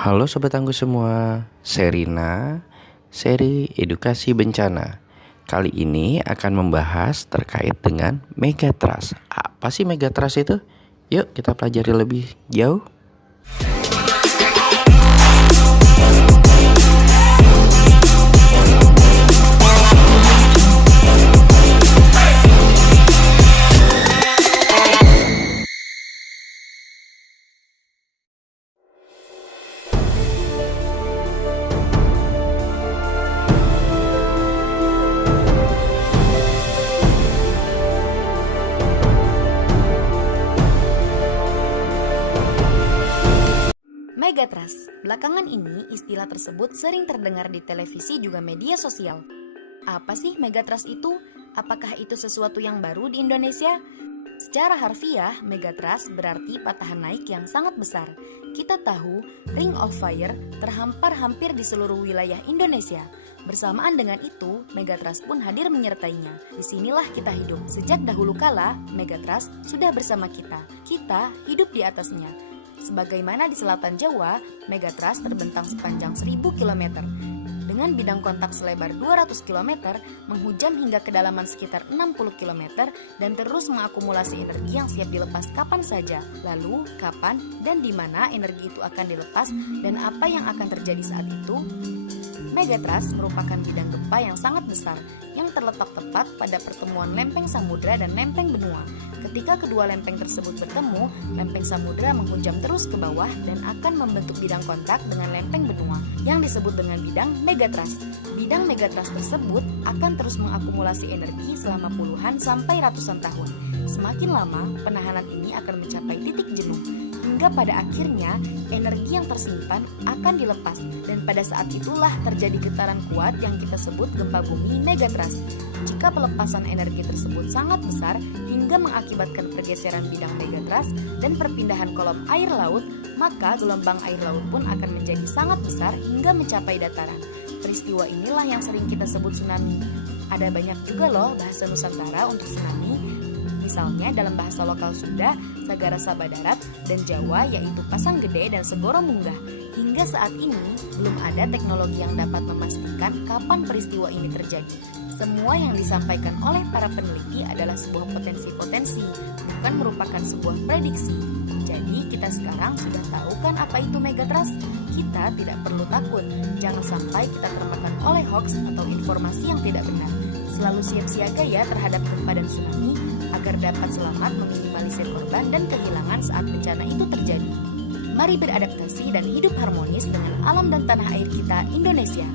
Halo Sobat Tangguh semua, Serina, seri edukasi bencana. Kali ini akan membahas terkait dengan megatrust. Apa sih megatrust itu? Yuk kita pelajari lebih jauh. Megatrust. Belakangan ini istilah tersebut sering terdengar di televisi juga media sosial. Apa sih megatrust itu? Apakah itu sesuatu yang baru di Indonesia? Secara harfiah, megatrust berarti patahan naik yang sangat besar. Kita tahu Ring of Fire terhampar hampir di seluruh wilayah Indonesia. Bersamaan dengan itu, megatrust pun hadir menyertainya. Disinilah kita hidup. Sejak dahulu kala, megatrust sudah bersama kita. Kita hidup di atasnya. Sebagaimana di selatan Jawa, megatrust terbentang sepanjang 1000 km. Dengan bidang kontak selebar 200 km, menghujam hingga kedalaman sekitar 60 km dan terus mengakumulasi energi yang siap dilepas kapan saja. Lalu, kapan dan di mana energi itu akan dilepas dan apa yang akan terjadi saat itu? Megatrust merupakan bidang gempa yang sangat besar yang terletak tepat pada pertemuan lempeng samudra dan lempeng benua. Ketika kedua lempeng tersebut bertemu, lempeng samudra menghujam terus ke bawah dan akan membentuk bidang kontak dengan lempeng benua yang disebut dengan bidang megatrust. Bidang megatrust tersebut akan terus mengakumulasi energi selama puluhan sampai ratusan tahun. Semakin lama, penahanan ini akan mencapai titik jenuh. Hingga pada akhirnya energi yang tersimpan akan dilepas dan pada saat itulah terjadi getaran kuat yang kita sebut gempa bumi megatrust. Jika pelepasan energi tersebut sangat besar hingga mengakibatkan pergeseran bidang megatrust dan perpindahan kolom air laut, maka gelombang air laut pun akan menjadi sangat besar hingga mencapai dataran. Peristiwa inilah yang sering kita sebut tsunami. Ada banyak juga loh bahasa Nusantara untuk tsunami. Misalnya dalam bahasa lokal Sunda, Sagara Saba Darat, dan Jawa yaitu Pasang Gede dan Segoro Munggah. Hingga saat ini, belum ada teknologi yang dapat memastikan kapan peristiwa ini terjadi. Semua yang disampaikan oleh para peneliti adalah sebuah potensi-potensi, bukan merupakan sebuah prediksi. Jadi kita sekarang sudah tahu kan apa itu megatrust? Kita tidak perlu takut, jangan sampai kita termakan oleh hoax atau informasi yang tidak benar. Selalu siap siaga ya terhadap gempa dan tsunami, agar dapat selamat meminimalisir korban dan kehilangan saat bencana itu terjadi. Mari beradaptasi dan hidup harmonis dengan alam dan tanah air kita, Indonesia.